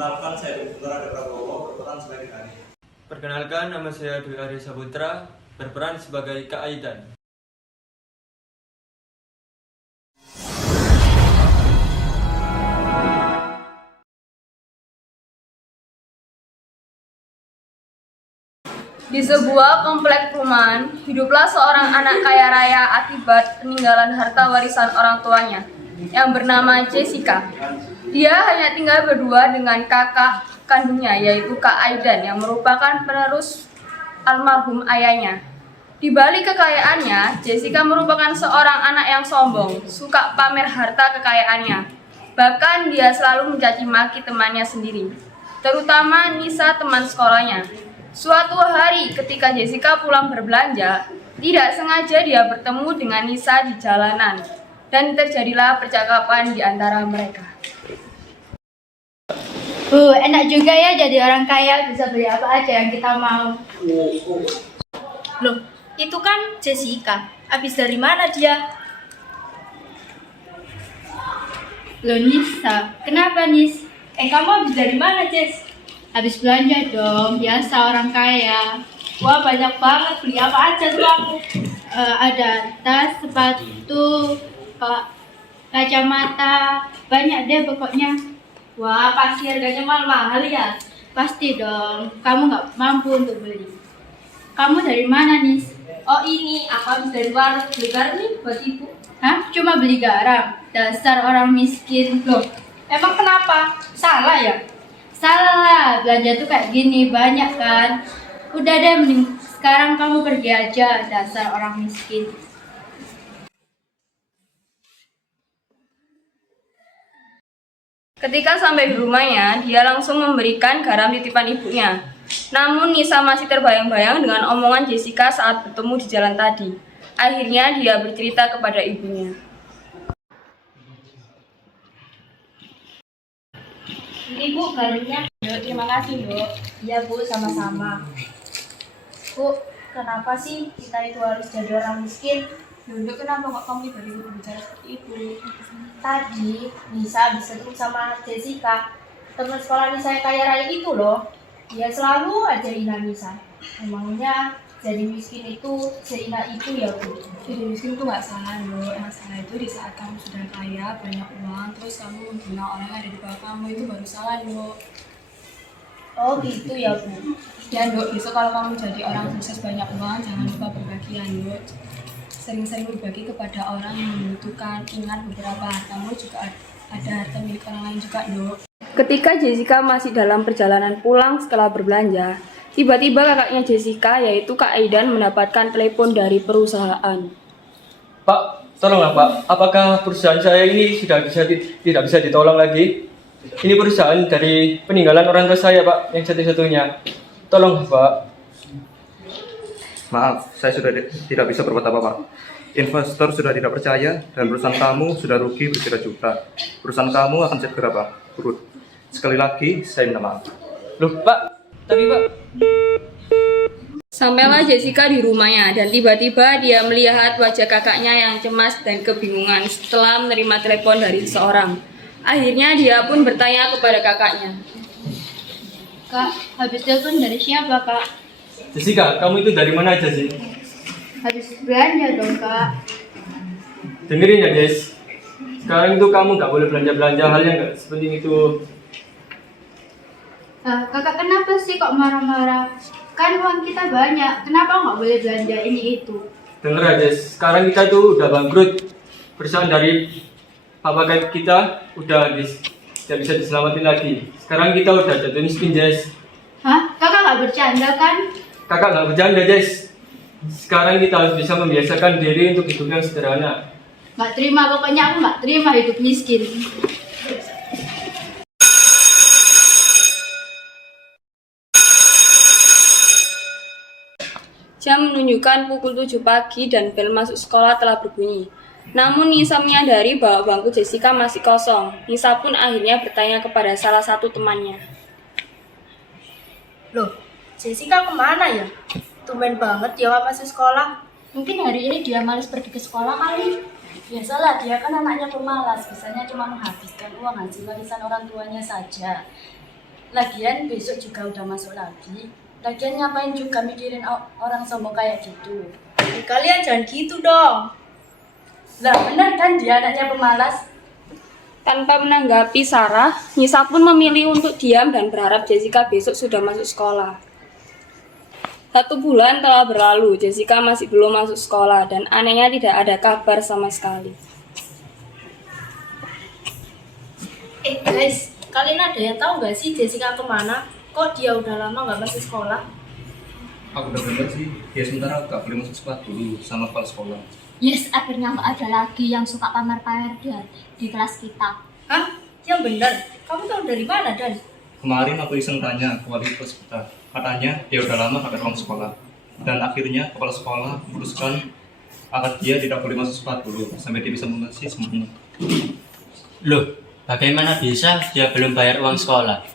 Perkenalkan, saya Dr. Ade Prabowo, berperan sebagai Kak. Perkenalkan, nama saya Dwi Arya Saputra, berperan sebagai Kak Aidan. Di sebuah komplek perumahan, hiduplah seorang anak kaya raya akibat peninggalan harta warisan orang tuanya yang bernama Jessica. Dia hanya tinggal berdua dengan kakak kandungnya, yaitu Kak Aidan yang merupakan penerus almarhum ayahnya. Di balik kekayaannya, Jessica merupakan seorang anak yang sombong, suka pamer harta kekayaannya. Bahkan dia selalu mencaci maki temannya sendiri, terutama Nisa, teman sekolahnya. Suatu hari ketika Jessica pulang berbelanja, tidak sengaja dia bertemu dengan Nisa di jalanan dan terjadilah percakapan di antara mereka. Enak juga ya jadi orang kaya, bisa beli apa aja yang kita mau. Loh, itu kan Jessica. Habis dari mana dia? Loh Nisa, kenapa Nis? Kamu habis dari mana Jess? Habis belanja dong, biasa orang kaya. Wah banyak banget, beli apa aja tuh kamu? Ada tas, sepatu, kacamata, banyak deh pokoknya. Wah pasti harganya mahal ya? Pasti dong, kamu nggak mampu untuk beli. Kamu dari mana Nis? Oh ini, aku habis dari warung beli garam nih buat ibu. Hah? Cuma beli garam? Dasar orang miskin. Loh, emang kenapa? Salah ya? Salah lah, belanja tuh kayak gini, banyak kan. Udah deh, mending sekarang kamu pergi aja, dasar orang miskin. Ketika sampai di rumahnya, dia langsung memberikan garam titipan ibunya. Namun Nisa masih terbayang-bayang dengan omongan Jessica saat bertemu di jalan tadi. Akhirnya dia bercerita kepada ibunya. Ini Bu, garamnya. Terima kasih, Bu. Iya Bu, sama-sama. Bu, kenapa sih kita itu harus jadi orang miskin? Dulu kenapa kok kamu tiba-tiba berbicara seperti itu? Tadi Nisa bisa ketemu sama Jessica, teman sekolah Nisa yang kaya raya itu loh. Dia selalu aja hina Nisa. Emangnya jadi miskin itu sehina itu ya Bu? Jadi miskin itu nggak salah, loh. Yang salah itu di saat kamu sudah kaya, banyak uang, terus kamu menghina orang yang ada di bawah kamu, itu baru salah, loh. Oh gitu ya Bu. Ya, Dok, besok kalau kamu jadi orang sukses banyak uang, jangan lupa berbagi, ya, Dok. Sering-sering berbagi kepada orang yang membutuhkan. Ingat, beberapa hartamu juga ada harta milik orang lain juga, Dok. Ketika Jessica masih dalam perjalanan pulang setelah berbelanja, tiba-tiba kakaknya Jessica, yaitu Kak Aidan, mendapatkan telepon dari perusahaan. Pak, tolonglah Pak, apakah perusahaan saya ini sudah tidak bisa ditolong lagi? Ini perusahaan dari peninggalan orang tua saya Pak, yang satu-satunya. Tolong Pak. Maaf, saya sudah tidak bisa berbuat apa-apa. Investor sudah tidak percaya dan perusahaan kamu sudah rugi berjuta-juta. Perusahaan kamu akan segera bangkrut. Sekali lagi, saya minta maaf. Loh Pak, tapi Pak. Sampailah Jessica di rumahnya dan tiba-tiba dia melihat wajah kakaknya yang cemas dan kebingungan setelah menerima telepon dari seseorang. Akhirnya dia pun bertanya kepada kakaknya. Kak, habis telepon dari siapa Kak? Jessica, kamu itu dari mana aja sih? Habis belanja dong Kak. Dengerin ya Jess, sekarang itu kamu nggak boleh belanja-belanja hal yang nggak sepenting itu. Kakak kenapa sih kok marah-marah? Kan uang kita banyak, kenapa nggak boleh belanja ini itu? Denger ya Jess, sekarang kita tuh udah bangkrut. Perusahaan dari papa kita udah tidak bisa diselamatin lagi. Sekarang kita udah jatuh miskin Jess. Hah? Kakak nggak bercanda kan? Kakak nggak bercanda Jess. Sekarang kita harus bisa membiasakan diri untuk hidup yang sederhana. Nggak terima, pokoknya aku nggak terima hidup miskin. Jam menunjukkan pukul 7 pagi dan bel masuk sekolah telah berbunyi. Namun Nisa menyadari bahwa bangku Jessica masih kosong. Nisa pun akhirnya bertanya kepada salah satu temannya. Loh, Jessica kemana ya? Tumben banget dia nggak masuk sekolah. Mungkin hari ini dia malas pergi ke sekolah kali. Biasalah, dia kan anaknya pemalas, bisanya cuma menghabiskan uang hasil warisan orang tuanya saja. Lagian besok juga udah masuk lagi. Lagian ngapain juga mikirin orang sombong kayak gitu. Kalian jangan gitu dong. Lah benar kan dia anaknya pemalas. Tanpa menanggapi Sarah, Nisa pun memilih untuk diam dan berharap Jessica besok sudah masuk sekolah. 1 bulan telah berlalu, Jessica masih belum masuk sekolah dan anehnya tidak ada kabar sama sekali. Guys, kalian ada yang tahu nggak sih Jessica kemana? Kok dia udah lama nggak masuk sekolah? Aku udah dengar sih, dia sementara gak boleh masuk sekolah dulu sama kepala sekolah. Yes, akhirnya nggak ada lagi yang suka pamer-pamer di kelas kita. Hah? Yang benar? Kamu tahu dari mana, Dan? Kemarin aku iseng tanya ke wali kelas kita. Katanya dia udah lama gak ada ruang sekolah. Dan akhirnya kepala sekolah memutuskan agar dia tidak boleh masuk sekolah dulu sampai dia bisa melunasi semuanya. Loh, bagaimana bisa dia belum bayar uang sekolah?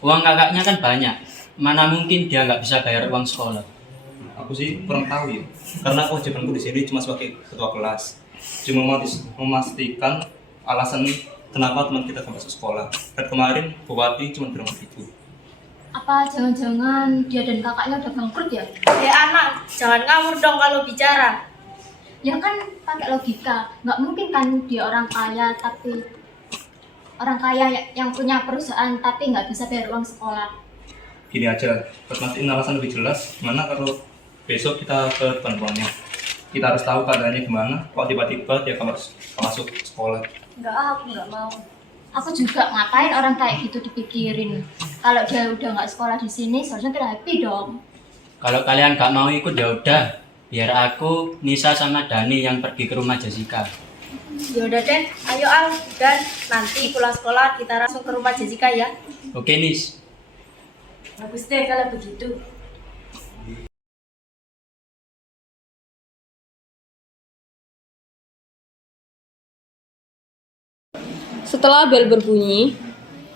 Uang kakaknya kan banyak. Mana mungkin dia nggak bisa bayar uang sekolah? Aku sih kurang tahu ya, karena kewajibanku di sini cuma sebagai ketua kelas. Cuma memastikan alasan kenapa teman kita gak masuk sekolah. Dan kemarin Bupati cuma bilang begitu. Apa jangan-jangan dia dan kakaknya udah bangkrut ya? Anak, jangan ngawur dong kalau bicara. Ya kan pakai logika, nggak mungkin kan dia orang kaya yang punya perusahaan tapi nggak bisa bayar uang sekolah. Gini aja, buat mastiin alasan lebih jelas, gimana kalau besok kita ke depan ruangnya. Kita harus tahu keadaannya gimana, kok tiba-tiba dia gak masuk sekolah. Enggak, aku nggak mau. Aku juga ngapain orang kayak gitu dipikirin. Kalau dia udah nggak sekolah di sini, seharusnya kita happy dong. Kalau kalian nggak mau ikut ya udah, biar aku, Nisa sama Dani yang pergi ke rumah Jessica. Yaudah deh, ayo Al, Dan. Nanti pulang sekolah kita langsung ke rumah Jessica ya. Oke Nis. Bagus deh kalau begitu. Setelah bel berbunyi,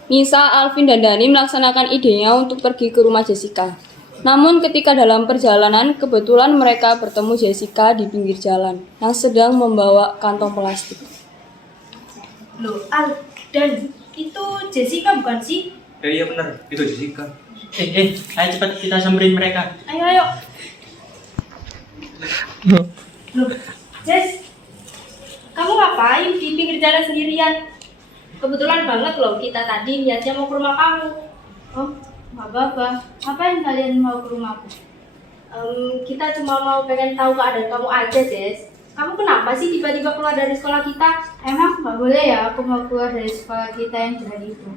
Nisa, Alvin, dan Dani melaksanakan idenya untuk pergi ke rumah Jessica. Namun ketika dalam perjalanan, kebetulan mereka bertemu Jessica di pinggir jalan yang sedang membawa kantong plastik. Loh, Al, Dan, itu Jessica bukan sih? Iya benar, itu Jessica. Ayo cepat kita samperin mereka. Ayo. Loh, Jess, kamu ngapain di pinggir jalan sendirian? Kebetulan banget loh, kita tadi niatnya mau ke rumah kamu. Oh, nggak apa-apa. Ngapain kalian mau ke rumahku? Kita cuma mau pengen tahu keadaan kamu aja, Jess. Kamu kenapa sih tiba-tiba keluar dari sekolah kita? Emang nggak boleh ya aku mau keluar dari sekolah kita yang jelek itu?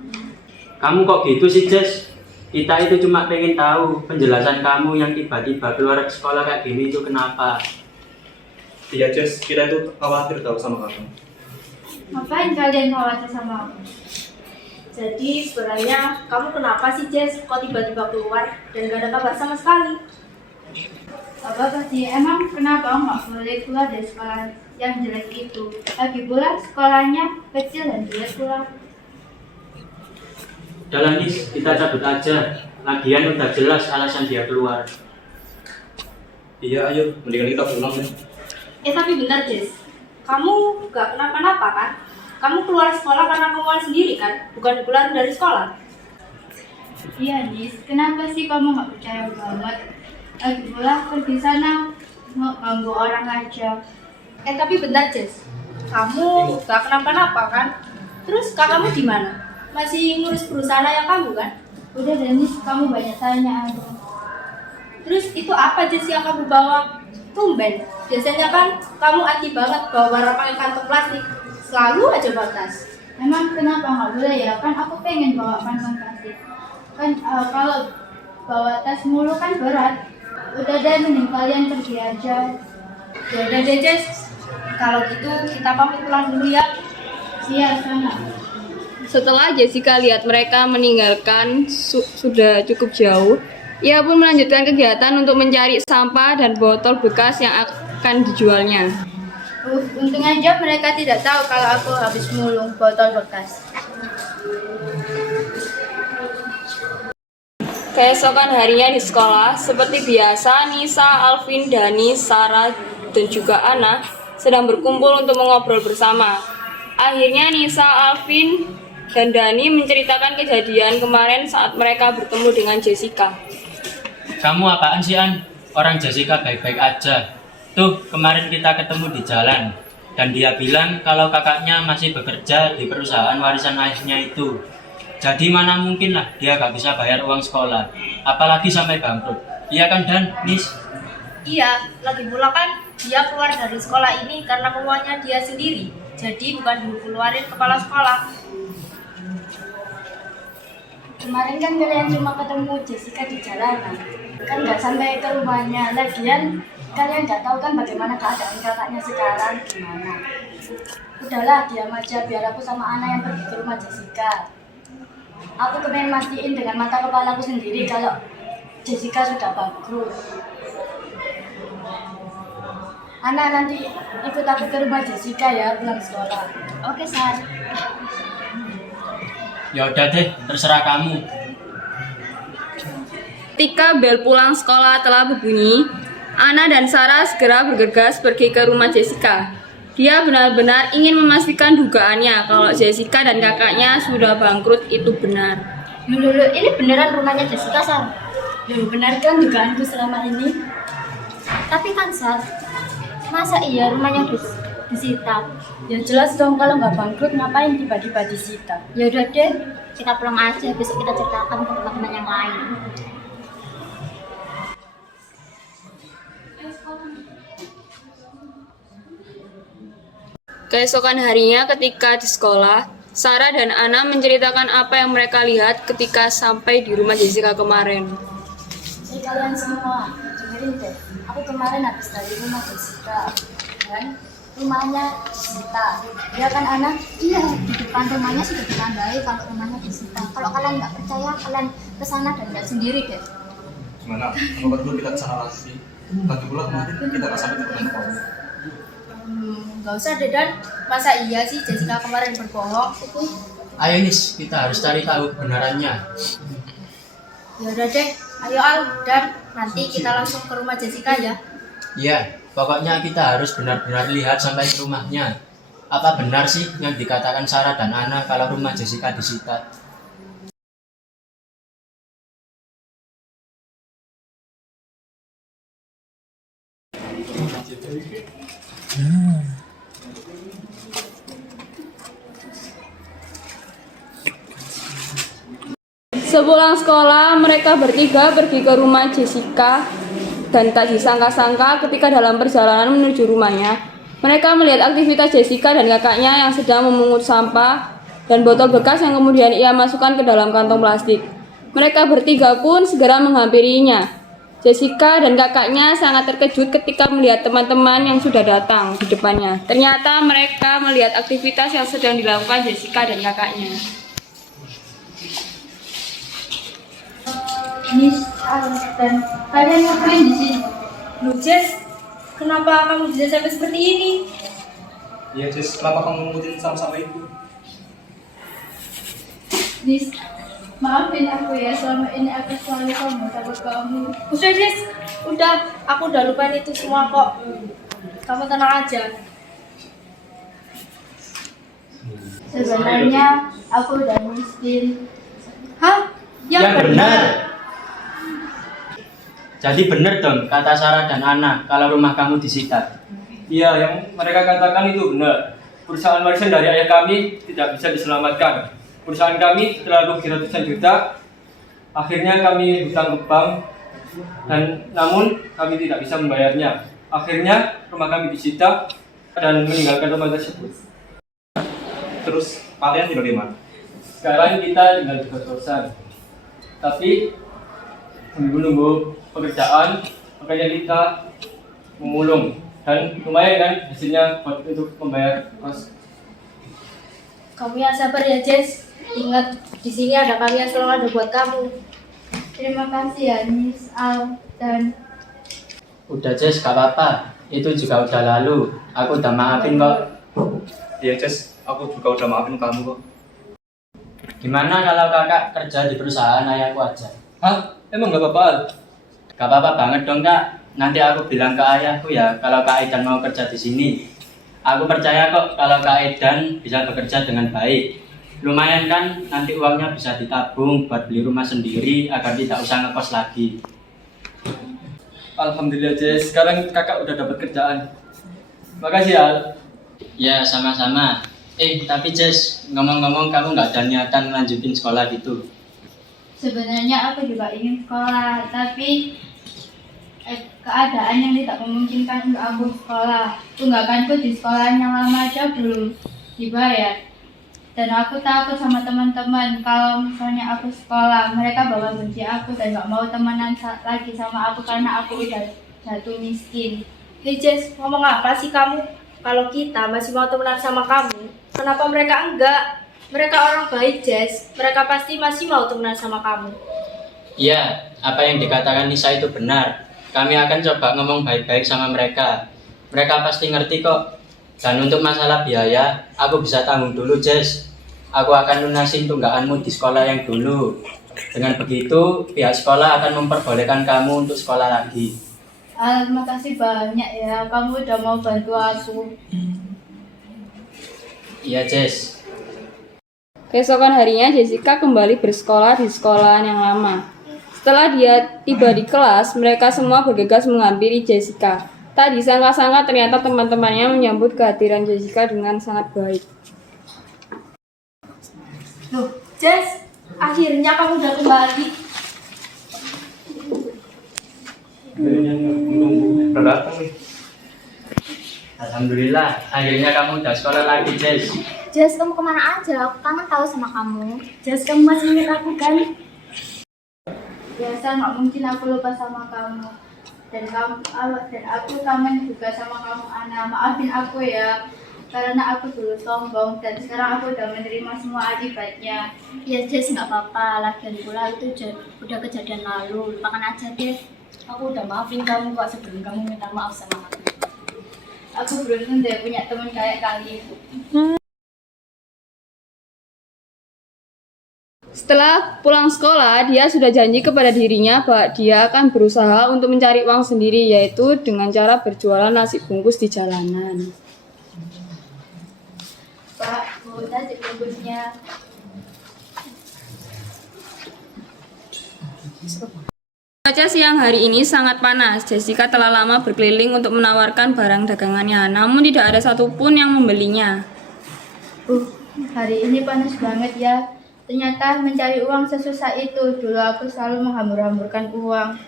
Kamu kok gitu sih Jess? Kita itu cuma pengen tahu penjelasan kamu yang tiba-tiba keluar sekolah kayak gini itu kenapa? Iya Jess, kita itu khawatir tahu sama kamu. Ngapain kalian khawatir sama aku? Jadi sebenarnya kamu kenapa sih, Jess? Kok tiba-tiba keluar dan gak ada kabar sama sekali? Gak apa-apa sih, emang kenapa nggak boleh keluar dari sekolah yang jelek itu? Lagi pula sekolahnya kecil dan jelek pula. Udah Nis, kita cabut aja. Lagian udah jelas alasan dia keluar. Iya ayo, mendingan kita pulang ya. Tapi benar, Jess. Kamu gak kenapa-napa kan? Kamu keluar sekolah karena kemauan sendiri kan? Bukan keluar dari sekolah? Iya Nis, kenapa sih kamu nggak percaya banget? Lagi pula pergi sana ganggu orang aja. Tapi benar, Jess. Kamu gak kenapa-napa kan? Terus kakakmu di mana? Masih ngurus perusahaan yang kamu kan? Udah Denis, kamu banyak tanya aja. Terus itu apa, Jess, yang kamu bawa? Tumben. Biasanya kan kamu anti banget bawa barang pakai kantong plastik. Selalu aja bawa tas. Emang kenapa nggak boleh ya? Kan aku pengen bawa kantong plastik. Kan kalau bawa tas mulu kan berat. Udah deh, mending kalian pergi aja. Ya udah deh, Jess. Kalau gitu kita pamit pulang dulu ya. Iya, sana. Setelah Jessica lihat mereka meninggalkan sudah cukup jauh, ia pun melanjutkan kegiatan untuk mencari sampah dan botol bekas yang akan dijualnya. Untung aja mereka tidak tahu kalau aku habis mulung botol bekas. Keesokan harinya di sekolah, seperti biasa, Nisa, Alvin, Dani, Sarah, dan juga Ana sedang berkumpul untuk mengobrol bersama. Akhirnya Nisa, Alvin, dan Dani menceritakan kejadian kemarin saat mereka bertemu dengan Jessica. Kamu apaan sih, An? Orang Jessica baik-baik aja. Tuh, kemarin kita ketemu di jalan. Dan dia bilang kalau kakaknya masih bekerja di perusahaan warisan ayahnya itu. Jadi mana mungkin lah dia gak bisa bayar uang sekolah. Apalagi sampai bangkrut. Iya kan, Dan? Nis? Iya, lagi pula kan dia keluar dari sekolah ini karena kemauannya dia sendiri. Jadi bukan dikeluarin kepala sekolah. Kemarin kan kalian cuma ketemu Jessica di jalanan, kan nggak sampai ke rumahnya. Lagian kalian nggak tahu kan bagaimana keadaan kakaknya sekarang gimana. Udahlah, diam aja biar aku sama Ana yang pergi ke rumah Jessica. Aku pengen mastiin dengan mata kepala aku sendiri kalau Jessica sudah bangkrut. Ana nanti ikut aku ke rumah Jessica ya pulang sekolah. Oke, Sar. Ya udah deh, terserah kamu. Ketika bel pulang sekolah telah berbunyi, Ana dan Sarah segera bergegas pergi ke rumah Jessica. Dia benar-benar ingin memastikan dugaannya kalau Jessica dan kakaknya sudah bangkrut itu benar. Dulu, ini beneran rumahnya Jessica, Sar? Loh, benar kan dugaanku selama ini? Tapi kan, Sar, masa iya rumahnya disita? Ya jelas dong, kalau nggak bangkrut ngapain tiba-tiba disita? Ya udah deh, kita pulang aja, besok kita ceritakan ke teman-teman yang lain. Keesokan harinya ketika di sekolah, Sarah dan Ana menceritakan apa yang mereka lihat ketika sampai di rumah Jessica kemarin. Kalian semua, dengerin deh. Aku kemarin habis dari rumah Jessica dan rumahnya disita. Ya kan, Ana? Iya, di depan rumahnya sudah ditandai kalau rumahnya disita. Kalau kalian nggak percaya, kalian kesana dan lihat sendiri deh. Gimana? Apa perlu kita kesana lagi? Lagi pula kemarin kita nggak sampai ketemu kamu. Nggak usah deh, Dan. Masa iya sih Jessica kemarin berbohong? Ayo Nis, kita harus cari tahu kebenarannya. Ya udah deh, ayo Al, Dan. Nanti kita langsung ke rumah Jessica ya. Iya, pokoknya kita harus benar-benar lihat sampai ke rumahnya. Apa benar sih yang dikatakan Sarah dan Ana kalau rumah Jessica disita? Sepulang sekolah, mereka bertiga pergi ke rumah Jessica dan tak disangka-sangka ketika dalam perjalanan menuju rumahnya, mereka melihat aktivitas Jessica dan kakaknya yang sedang memungut sampah dan botol bekas yang kemudian ia masukkan ke dalam kantong plastik. Mereka bertiga pun segera menghampirinya. Jessica dan kakaknya sangat terkejut ketika melihat teman-teman yang sudah datang di depannya. Ternyata mereka melihat aktivitas yang sedang dilakukan Jessica dan kakaknya. Miss Al dan kalian ngapain di sini? Loh, Jess, kenapa kamu bisa sampai seperti ini? Iya Jess, kenapa kamu ngikutin sama-sama itu? Miss, maafin aku ya, selama ini aku selalu kamu takut kamu. Udah, Jess, udah. Aku udah lupain itu semua kok. Kamu tenang aja. Sebenarnya aku udah miskin. Hah? Yang benar. Jadi benar dong kata Sarah dan Ana kalau rumah kamu disita. Iya, yang mereka katakan itu benar. Perusahaan warisan dari ayah kami tidak bisa diselamatkan. Perusahaan kami telah rugi ratusan juta. Akhirnya kami hutang ke bank, dan namun kami tidak bisa membayarnya. Akhirnya rumah kami disita dan meninggalkan rumah tersebut. Terus kalian tinggal di mana? Sekarang kita tinggal di kos-kosan. Tapi menunggu pekerjaan, makanya kita memulung, dan lumayan kan hasilnya buat untuk membayar kos. Kamu yang sabar ya, Jess. Ingat, di sini ada kami yang selalu ada buat kamu. Terima kasih ya, Miss Al dan Udah Jess, gak apa-apa. Itu juga udah lalu. Aku udah maafin kok. Iya Jess, aku juga udah maafin kamu kok. Gimana kalau kakak kerja di perusahaan ayahku aja? Hah? Emang gak apa-apa? Gak apa-apa banget dong kak. Nanti aku bilang ke ayahku ya kalau Kak Edan mau kerja di sini. Aku percaya kok kalau Kak Edan bisa bekerja dengan baik. Lumayan kan, nanti uangnya bisa ditabung buat beli rumah sendiri agar tidak usah ngekos lagi. Alhamdulillah Jess, sekarang kakak udah dapat kerjaan. Makasih Al. Ya, sama-sama. Tapi Jess, ngomong-ngomong kamu nggak ada niatan lanjutin sekolah gitu? Sebenarnya aku juga ingin sekolah, tapi keadaan yang tidak memungkinkan untuk aku sekolah. Tunggakanku di sekolah yang lama aja belum dibayar. Dan aku takut sama teman-teman kalau misalnya aku sekolah, mereka bakal benci aku dan gak mau temenan lagi sama aku karena aku udah jatuh miskin. Hei Jess, ngomong apa sih kamu? Kalau kita masih mau temenan sama kamu, kenapa mereka enggak? Mereka orang baik Jess, mereka pasti masih mau temenan sama kamu. Iya, apa yang dikatakan Nisa itu benar. Kami akan coba ngomong baik-baik sama mereka. Mereka pasti ngerti kok. Dan untuk masalah biaya, aku bisa tanggung dulu Jess. Aku akan lunasin tunggakanmu di sekolah yang dulu. Dengan begitu, pihak sekolah akan memperbolehkan kamu untuk sekolah lagi. Terima kasih banyak ya, kamu udah mau bantu aku. Iya Jess. Keesokan harinya Jessica kembali bersekolah di sekolahan yang lama. Setelah dia tiba di kelas, mereka semua bergegas menghampiri Jessica. Tak disangka-sangka ternyata teman-temannya menyambut kehadiran Jessica dengan sangat baik. Loh, Jess, akhirnya kamu udah kembali. Udah datang nih. Alhamdulillah, akhirnya kamu udah sekolah lagi Jess. Jess, kamu kemana aja? Aku kangen tahu sama kamu. Jess, kamu masih ingat aku kan? Biasa nggak mungkin aku lupa sama kamu. Dan aku kangen juga sama kamu Ana. Maafin aku ya, karena aku dulu sombong dan sekarang aku udah menerima semua akibatnya. Ya Jess, nggak apa-apa. Lagian pula itu udah kejadian lalu. Lupakan aja deh. Aku udah maafin kamu kok sebelum kamu minta maaf sama aku. Aku beruntung deh punya teman kayak kalian. Setelah pulang sekolah, dia sudah janji kepada dirinya bahwa dia akan berusaha untuk mencari uang sendiri, yaitu dengan cara berjualan nasi bungkus di jalanan. Pak, Bu, nasi bungkusnya. Cuaca siang hari ini sangat panas. Jessica telah lama berkeliling untuk menawarkan barang dagangannya, namun tidak ada satupun yang membelinya. Hari ini panas banget ya. Ternyata mencari uang sesusah itu. Dulu aku selalu menghambur-hamburkan uang.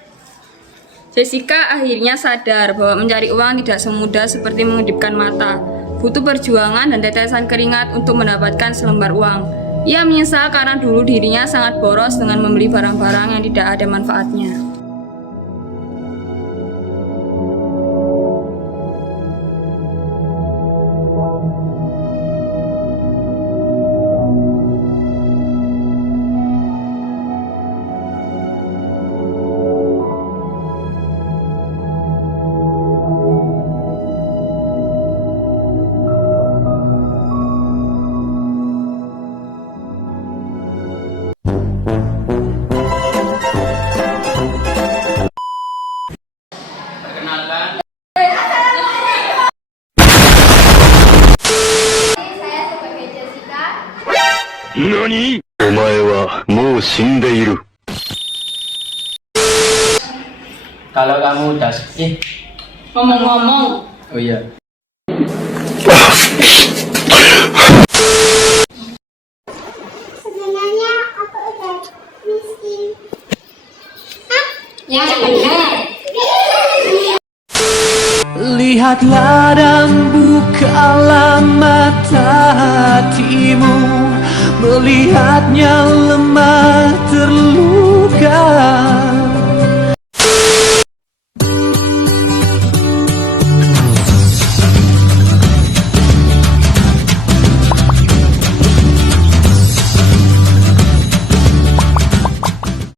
Jessica akhirnya sadar bahwa mencari uang tidak semudah seperti mengedipkan mata. Butuh perjuangan dan tetesan keringat untuk mendapatkan selembar uang. Ia menyesal karena dulu dirinya sangat boros dengan membeli barang-barang yang tidak ada manfaatnya. Perkenalkan, Saya sebagai Jessica. 何？お前はもう死んでいる。 kalau kamu udah Ngomong-ngomong, oh iya. Sebenarnya aku udah miskin. ya benar. Lihatlah dan bukalah mata hatimu, melihatnya lemah terluka.